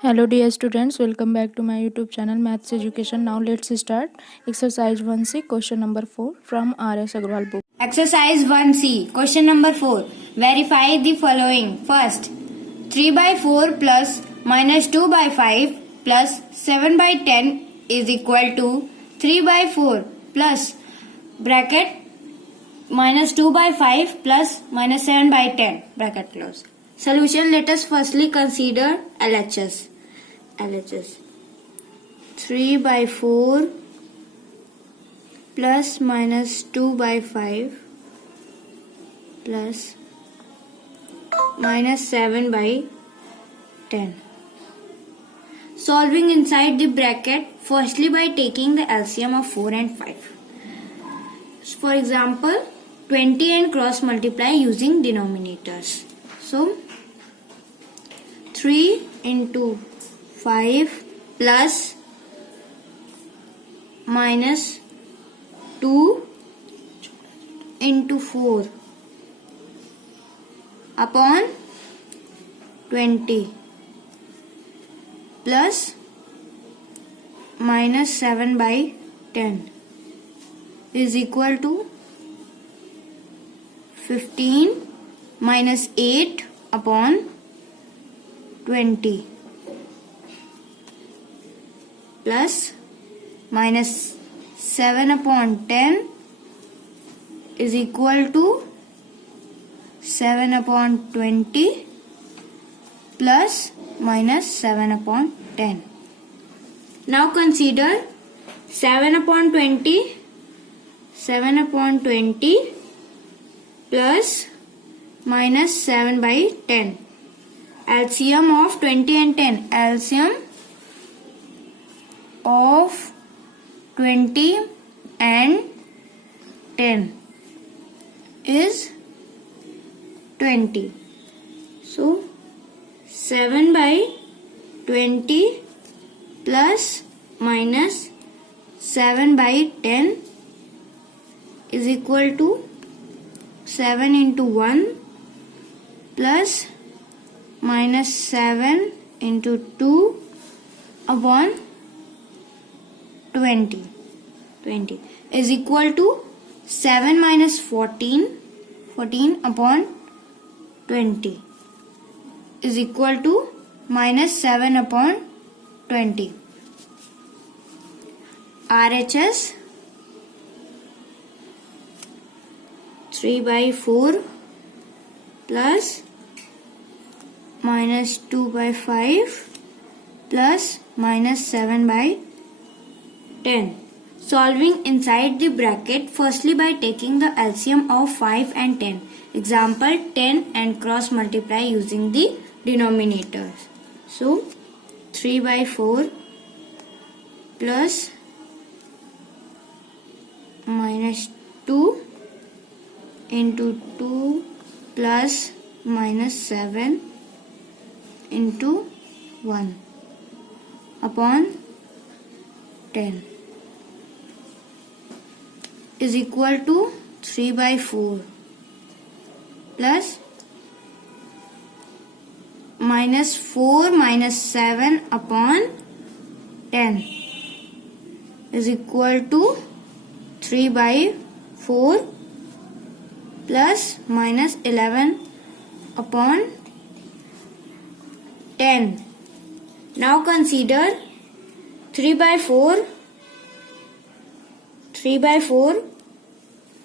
Hello dear students, welcome back to my YouTube channel Maths Education. Now let's start exercise 1C question number 4 from R.S. Agrawal book. Exercise 1C, question number 4. Verify the following. First, 3 by 4 plus minus 2 by 5 plus 7 by 10 is equal to 3 by 4 plus bracket minus 2 by 5 plus minus 7 by 10 bracket close. Solution. Let us firstly consider LHS. 3 by 4 plus minus 2 by 5 plus minus 7 by 10. Solving inside the bracket firstly by taking the LCM of 4 and 5. For example, 20 and cross multiply using denominators. So 3 into 5 plus minus 2 into 4 upon 20 plus minus 7 by 10 is equal to 15 minus 8 upon 20 plus minus 7 upon 10 is equal to 7 upon 20 plus minus 7 upon 10. Now consider 7 upon 20 plus minus 7 by 10. LCM of 20 and 10. LCM of 20 and 10 is 20. So 7 by 20 plus minus 7 by 10 is equal to 7 into 1 plus minus 7 into 2 upon 20 is equal to 7 minus 14 upon 20 is equal to minus 7 upon 20. RHS 3 by 4 plus minus 2 by 5 plus minus 7 by 10. Solving inside the bracket firstly by taking the LCM of 5 and 10. Example, 10 and cross multiply using the denominators. So 3 by 4 plus minus 2 into 2 plus minus 7 into 1 upon 10 is equal to 3 by 4 plus minus 4 minus 7 upon 10 is equal to 3 by 4 plus minus 11 upon 10. Now consider 3 by 4.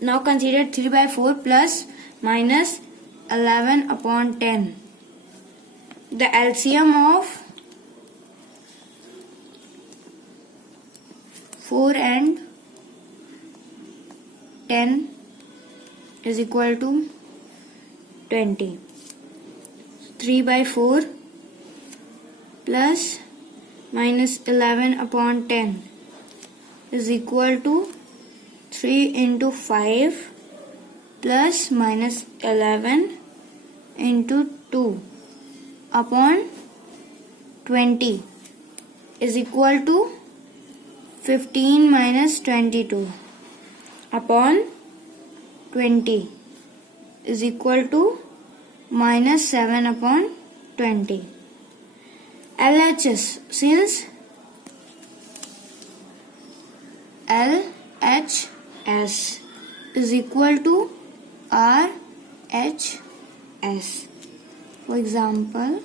Now consider 3 by 4 plus minus 11 upon 10. The LCM of 4 and 10 is equal to 20. 3 by 4 plus minus 11 upon 10 is equal to 3 into 5 plus minus 11 into 2 upon 20 is equal to 15 minus 22 upon 20 is equal to minus 7 upon 20. LHS, since LHS is equal to RHS. For example,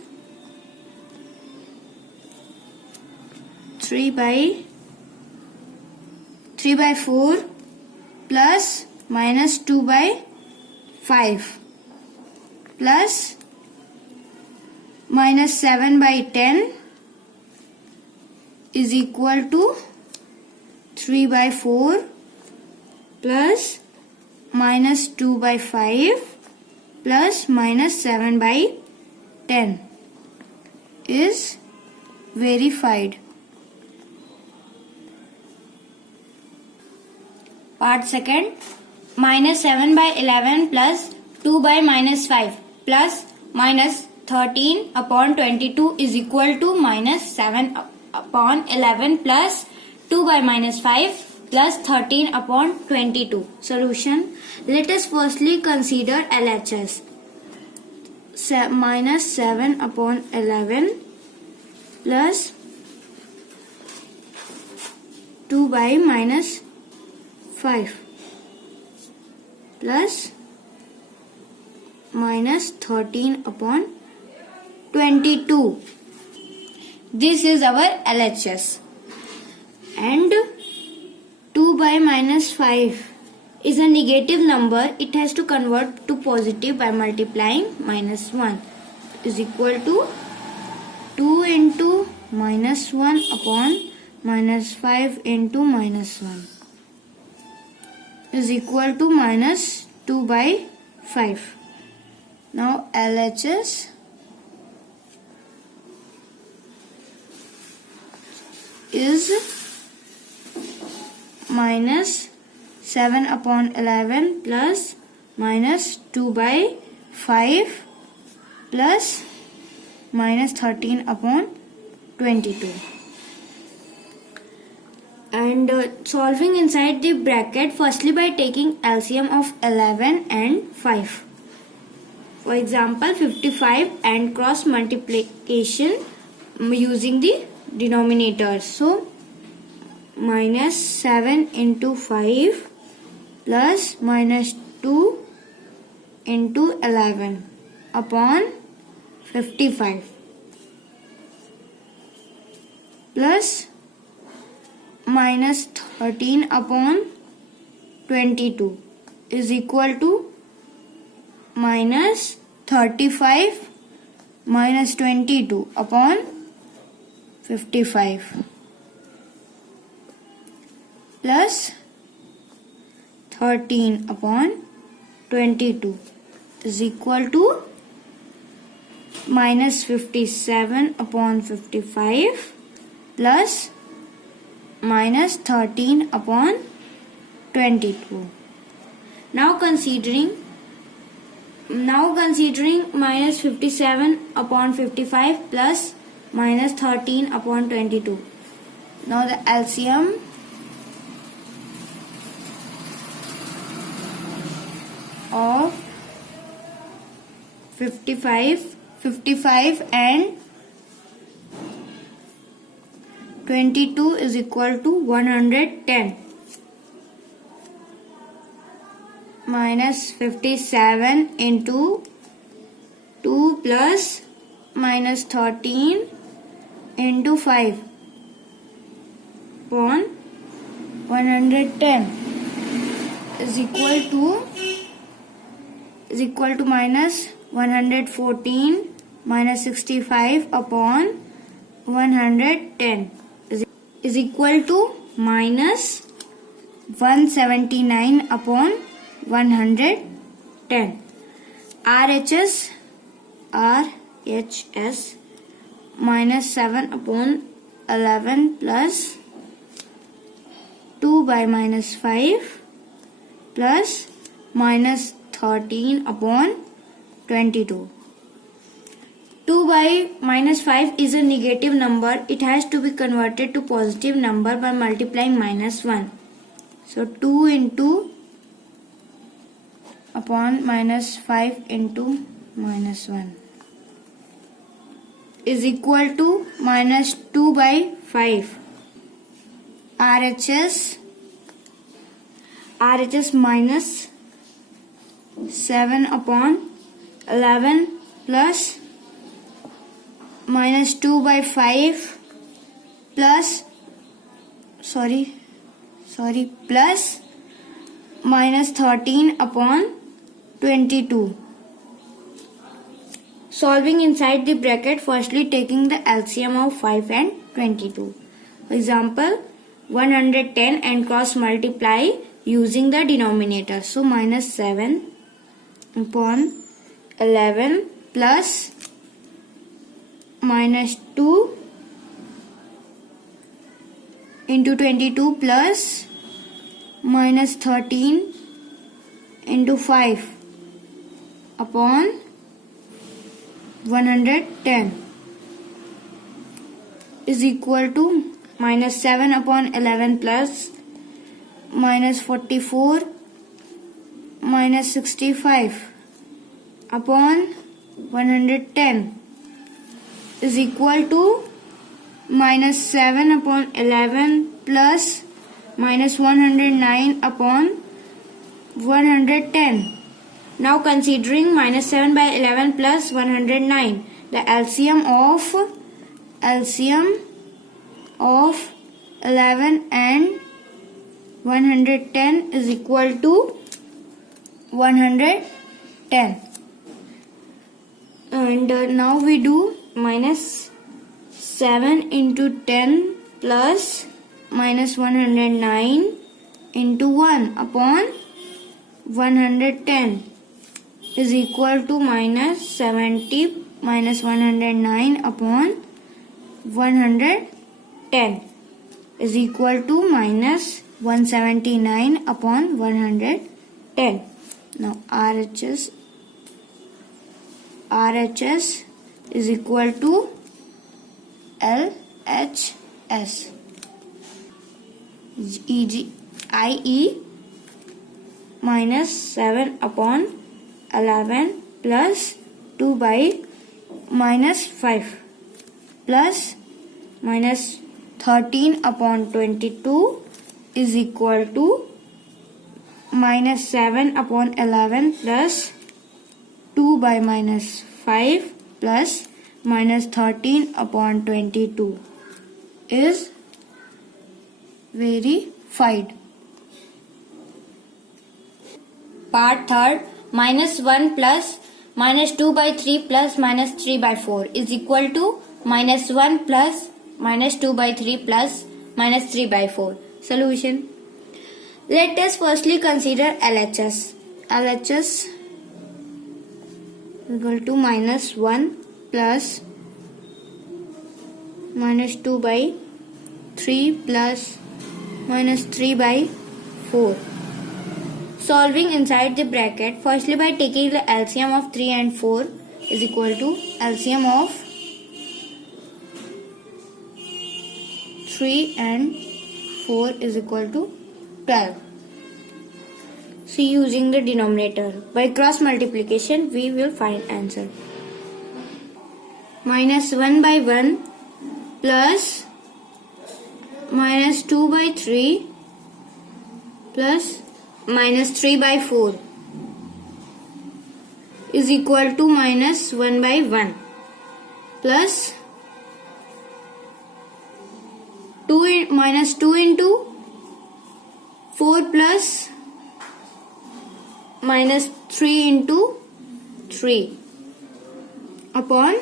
3 by 4 plus minus 2 by 5 plus minus 7 by 10 is equal to 3 by 4 plus minus 2 by 5 plus minus 7 by 10 is verified. Part second, minus 7 by 11 plus 2 by minus 5 plus minus 13 upon 22 is equal to minus 7 upon 11 plus 2 by minus 5 plus 13 upon 22. Solution. Let us firstly consider LHS. Minus 7 upon 11 plus 2 by minus 5 plus minus 13 upon 22. This is our LHS. And 2 by minus 5 is a negative number. It has to convert to positive by multiplying minus 1 is equal to 2 into minus 1 upon minus 5 into minus 1 is equal to minus 2 by 5. Now LHS is minus 7 upon 11 plus minus 2 by 5 plus minus 13 upon 22. And solving inside the bracket firstly by taking LCM of 11 and 5. For example, 55 and cross multiplication using the denominators. So minus 7 into 5 plus minus 2 into 11 upon 55 plus minus 13 upon 22 is equal to minus 35 minus 22 upon 55 plus 13 upon 22 is equal to minus 57 upon 55 plus minus 13 upon 22. Now considering minus 57 upon 55 plus minus 13 upon 22. Now the LCM of 55 and 22 is equal to 110. Minus 57 into 2 plus minus 13 into 5 upon 110 is equal to minus 114 minus 65 upon 110 is equal to minus 179 upon 110. RHS minus 7 upon 11 plus 2 by minus 5 plus minus 13 upon 22. 2 by minus 5 is a negative number. It has to be converted to positive number by multiplying minus 1. So 2 into upon minus 5 into minus 1 is equal to minus 2 by 5. RHS minus 7 upon 11 plus minus 2 by 5 plus minus 13 upon 22. Solving inside the bracket, firstly taking the LCM of 5 and 22. For example, 110 and cross multiply using the denominator. So minus 7 upon 11 plus minus 2 into 22 plus minus 13 into 5 upon 110 is equal to minus 7 upon 11 plus minus 44 minus 65 upon 110 is equal to minus 7 upon 11 plus minus 109 upon 110. Now considering minus 7 by 11 plus 109, the LCM of 11 and 110 is equal to 110. And now we do minus 7 into 10 plus minus 109 into 1 upon 110 is equal to minus 70 minus 109 upon 110 is equal to minus 179 upon 110. Now RHS is equal to LHS, i.e. minus 7 upon 11 plus 2 by minus 5 plus minus 13 upon 22 is equal to minus 7 upon 11 plus 2 by minus 5 plus minus 13 upon 22 is verified. Part 3rd, minus 1 plus minus 2 by 3 plus minus 3 by 4 is equal to minus 1 plus minus 2 by 3 plus minus 3 by 4. Solution. Let us firstly consider LHS. LHS is equal to minus 1 plus minus 2 by 3 plus minus 3 by 4. Solving inside the bracket, firstly by taking the LCM of 3 and 4 is equal to LCM of 3 and 4 is equal to 12. See, using the denominator. By cross multiplication, we will find answer. Minus 1 by 1 plus minus 2 by 3 plus minus 3 by 4 is equal to minus 1 by 1 plus minus 2 into 4 plus minus 3 into 3 upon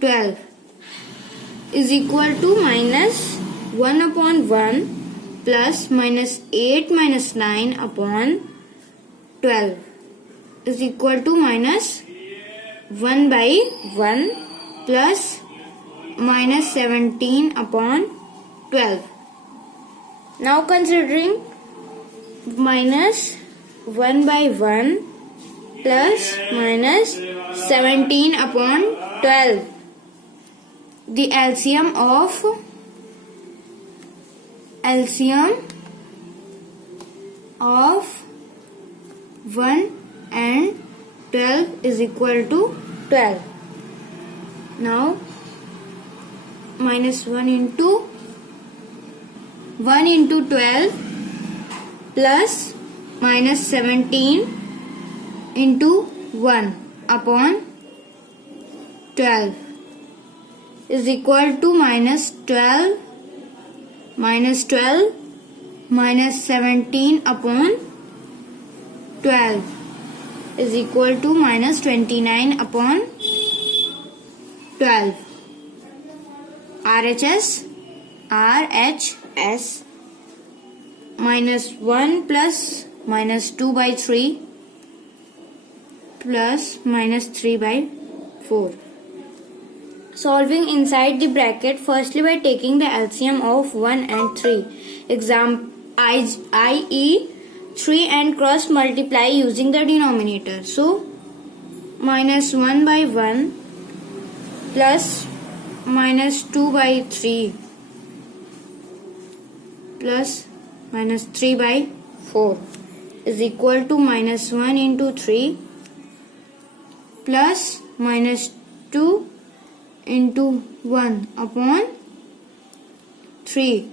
12 is equal to minus 1 upon 1 plus minus 8 minus 9 upon 12 is equal to minus 1 by 1 plus minus 17 upon 12. Now considering minus 1 by 1 plus minus 17 upon 12. The LCM of 1 and 12 is equal to 12. Now minus 1 into 12 plus minus 17 into 1 upon 12 is equal to minus 12 minus 17 upon 12 is equal to minus 29 upon 12. RHS minus 1 plus minus 2 by 3 plus minus 3 by 4. Solving inside the bracket, firstly by taking the LCM of 1 and 3. Example, i.e. 3 and cross multiply using the denominator. So, minus 1 by 1 plus minus 2 by 3 plus minus 3 by 4 is equal to minus 1 into 3 plus minus 2 into 1 upon 3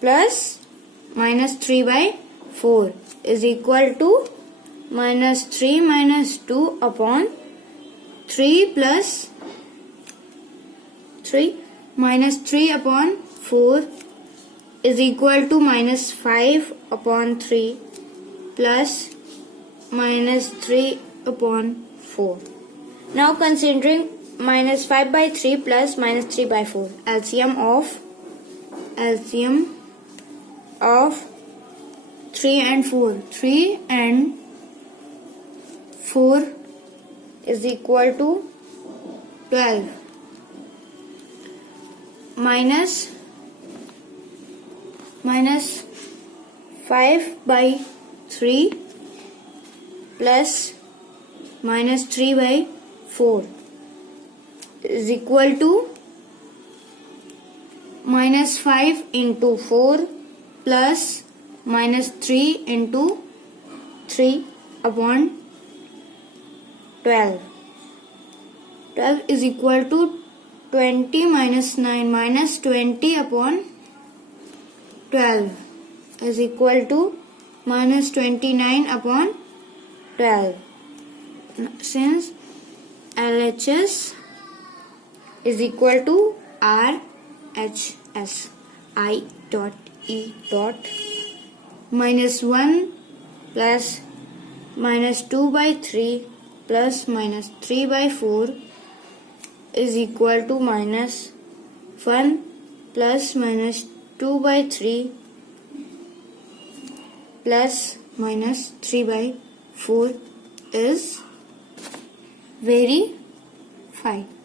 plus minus 3 by 4 is equal to minus 3 minus 2 upon 3 plus 3 minus 3 upon 4 is equal to minus 5 upon 3 plus minus 3 upon 4. Now considering minus 5 by 3 plus minus 3 by 4. LCM of 3 and 4. 3 and 4 is equal to 12. Minus 5 by 3 plus minus 3 by 4 is equal to minus 5 into 4 plus minus 3 into 3 upon 12. 12 is equal to 20 minus 9 minus 20 upon 12 is equal to minus 29 upon 12. Since LHS is equal to RHS, I dot E dot minus 1 plus minus 2 by 3 plus minus 3 by 4 is equal to minus 1 plus minus 2 by 3 plus minus 3 by 4 is very 5.